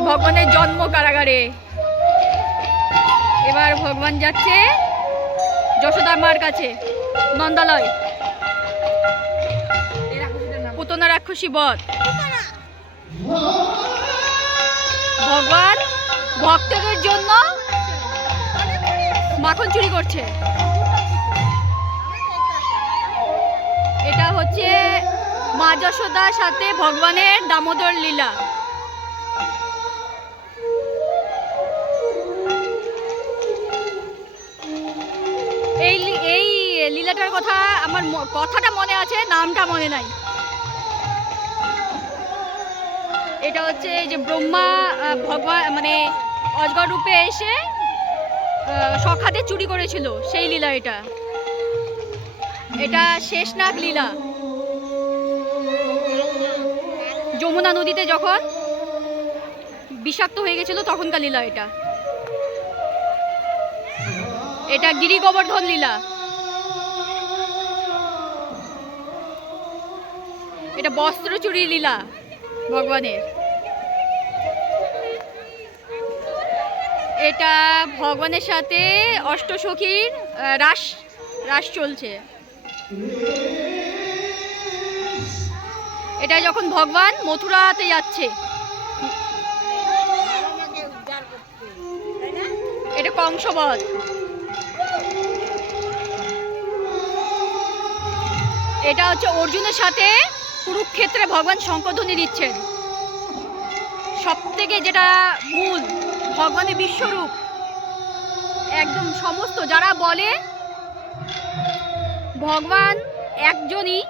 ভগবানের জন্ম কারাগারে। এবার ভগবান যাচ্ছে যশোদা মার কাছে, নন্দালয়। পুতনা রাক্ষসী বধ। ভগবান ভক্তদের জন্য মাখন চুরি করছে। এটা হচ্ছে মা যশোদার সাথে ভগবানের দামোদর লীলা। এই এই লীলাটার কথা আমার কথাটা মনে আছে, নামটা মনে নাই। এটা হচ্ছে এই যে ব্রহ্মা ভগবান মানে অজগর রূপে এসে সখাতে চুরি করেছিল সেই লীলা এটা। এটা শেষনাগ লীলা। যমুনা নদীতে যখন বিষাক্ত হয়ে গেছিল তখনকার লীলা এটা। এটা গিরি গোবর্ধন লীলা। এটা বস্ত্র চুরি লীলা ভগবানের। এটা ভগবানের সাথে অষ্টসখীর রাস রাস চলছে। এটা যখন ভগবান মথুরাতে যাচ্ছে। এটা কংসবধ। এটা হচ্ছে অর্জুনের সাথে কুরুক্ষেত্রে ভগবান শঙ্করধ্বনি দিচ্ছেন। সব থেকে যেটা মূল ভগবানের বিশ্বরূপ, একদম সমস্ত, যারা বলে ভগবান একজনই